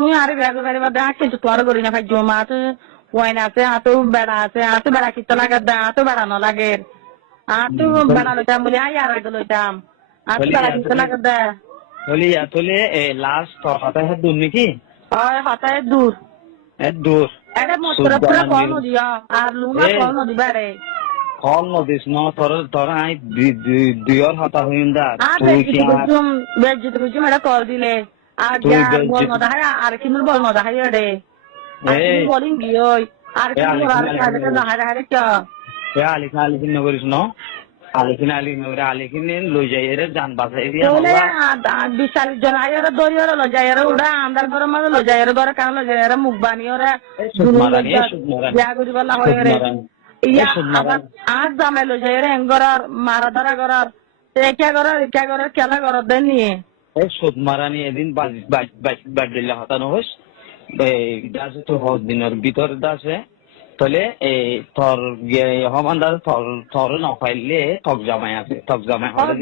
তুমি আরে বিয়া করে বাড়ি বাদে কিন্তু তোর করি না ভাই জমা আছে ওয়াইন আছে আতো বেড়া আছে আতো বেড়া কিতো লাগে দা আতো বেড়া ন লাগে আতো বেড়া লইতাম বলি আই আর আগে লইতাম আতো বেড়া কিতো লাগে দা তোলে লাস্ট তোর কথা হ্যাঁ দূর নাকি হয় হতায় দূর দূর এটা মোটর পুরা কল নদিয়া আর লুনা কল নদী বেড়ে কল নদিস ন তোর আই দুইর হতা হইন দা আর তুই কি বেজিত কুচুম এটা কল দিলে আর বল নদা হয় আর কিনুর বল নদা হয় রে বলিং গিয়ে আর কিনুর আর কাজে না হারে হারে কে আলিখিন নগরিস ন আলিখিন লই যাই রে জান বাসাই দিয়া বলে 20-40 জন আইরে দরিয়র লো যাইরে ওরা আন্দার ঘর মাঝে লো যাইরে ঘর কান লো যাইরে মুখ বানি ওরা বিয়া করি বলা হয় রে ইয়া আর জামে লো যাইরে এঙ্গরার মারা ধরা করার একা করার খেলা করার দেন নিয়ে এই সুদ মারানি এদিন বাজ দিলে হতানো হইস দাসে তো হদ দিনের ভিতর দাসে তাহলে তোর হমান দাস তোর ন পাইলে তক জামাই আছে তক জামাই হলে